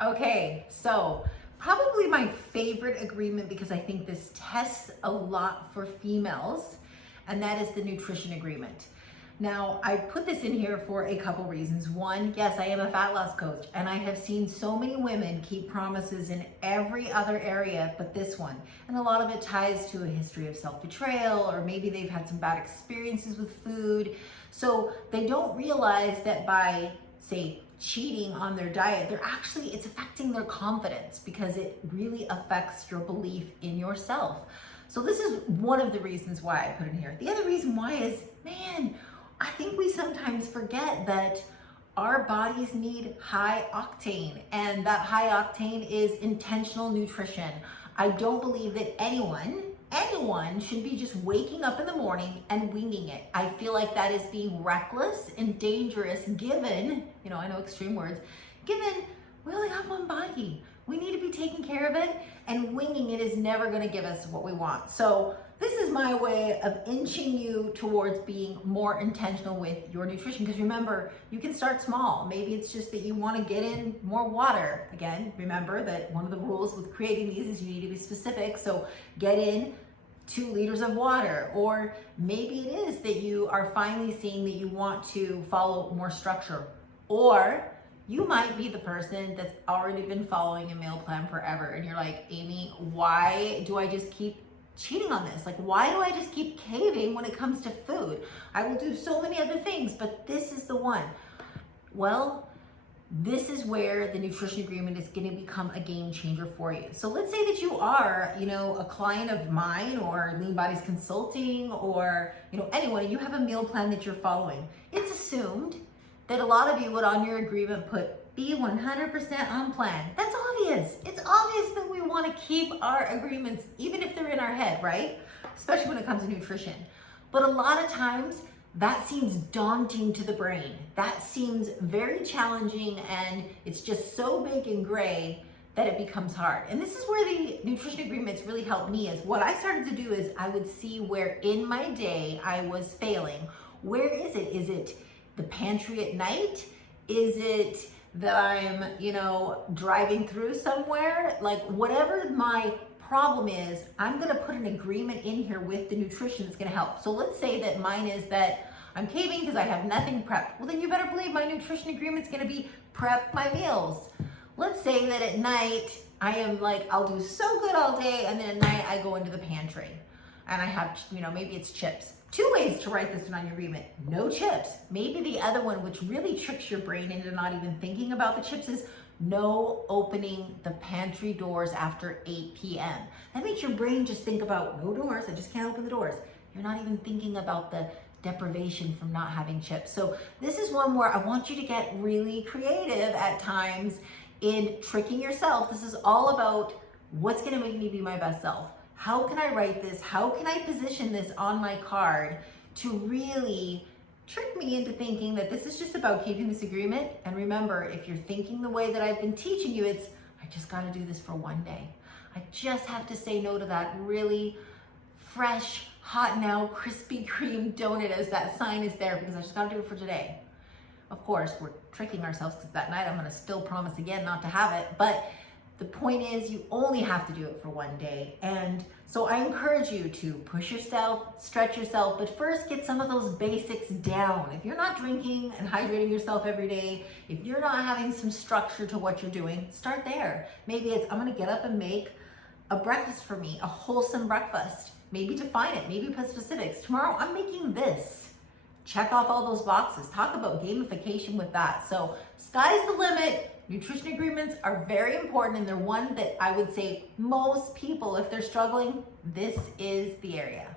Okay, so probably my favorite agreement, because I think this tests a lot for females, and that is the nutrition agreement. Now, I put this in here for a couple reasons. One, yes, I am a fat loss coach, and I have seen so many women keep promises in every other area but this one. And a lot of it ties to a history of self-betrayal, or maybe they've had some bad experiences with food. So they don't realize that by, say, cheating on their diet, it's affecting their confidence, because it really affects your belief in yourself. So this is one of the reasons why I put it in here. The other reason why is, man, I think we sometimes forget that our bodies need high octane, and that high octane is intentional nutrition. I don't believe that anyone should be just waking up in the morning and winging it. I feel like that is being reckless and dangerous, given, I know extreme words, given we only have one body. We need to be taking care of it, and winging it is never going to give us what we want. So this is my way of inching you towards being more intentional with your nutrition. Because remember, you can start small. Maybe it's just that you want to get in more water. Again, remember that one of the rules with creating these is you need to be specific. So get in 2 liters of water. Or maybe it is that you are finally seeing that you want to follow more structure. Or you might be the person that's already been following a meal plan forever, and you're like, Amy, why do I just keep cheating on this? Like, why do I just keep caving when it comes to food? I will do so many other things, but this is the one. Well, this is where the nutrition agreement is going to become a game changer for you. So let's say that you are, a client of mine, or Lean Bodies Consulting, or, anyone, and you have a meal plan that you're following. It's assumed that a lot of you would on your agreement put be 100% on plan. That's obvious. It's obvious that we want to keep our agreements, even if they're in our head, right? Especially when it comes to nutrition. But a lot of times that seems daunting to the brain. That seems very challenging, and it's just so big and gray that it becomes hard. And this is where the nutrition agreements really helped me. Is what I started to do is I would see where in my day I was failing. Where is it? Is it the pantry at night? Is it that I'm, driving through somewhere? Like, whatever my problem is, I'm gonna put an agreement in here with the nutrition that's gonna help. So let's say that mine is that I'm caving because I have nothing prepped. Well, then you better believe my nutrition agreement's gonna be prep my meals. Let's say that at night, I am like, I'll do so good all day, and then at night I go into the pantry and I have, maybe it's chips. 2 ways to write this one on your agreement. No chips. Maybe the other one, which really tricks your brain into not even thinking about the chips, is no opening the pantry doors after 8 p.m. That makes your brain just think about no doors. I just can't open the doors. You're not even thinking about the deprivation from not having chips. So this is one where I want you to get really creative at times in tricking yourself. This is all about what's going to make me be my best self. How can I write this? How can I position this on my card to really trick me into thinking that this is just about keeping this agreement? And remember, if you're thinking the way that I've been teaching you, it's, I just got to do this for one day. I just have to say no to that really fresh, hot now, Krispy Kreme donut, as that sign is there, because I just got to do it for today. Of course, we're tricking ourselves, because that night I'm going to still promise again not to have it. But the point is, you only have to do it for one day. And so I encourage you to push yourself, stretch yourself, but first get some of those basics down. If you're not drinking and hydrating yourself every day, if you're not having some structure to what you're doing, start there. Maybe it's, I'm gonna get up and make a breakfast for me, a wholesome breakfast. Maybe define it, maybe put specifics. Tomorrow I'm making this. Check off all those boxes. Talk about gamification with that. So sky's the limit. Nutrition agreements are very important, and they're one that I would say most people, if they're struggling, this is the area.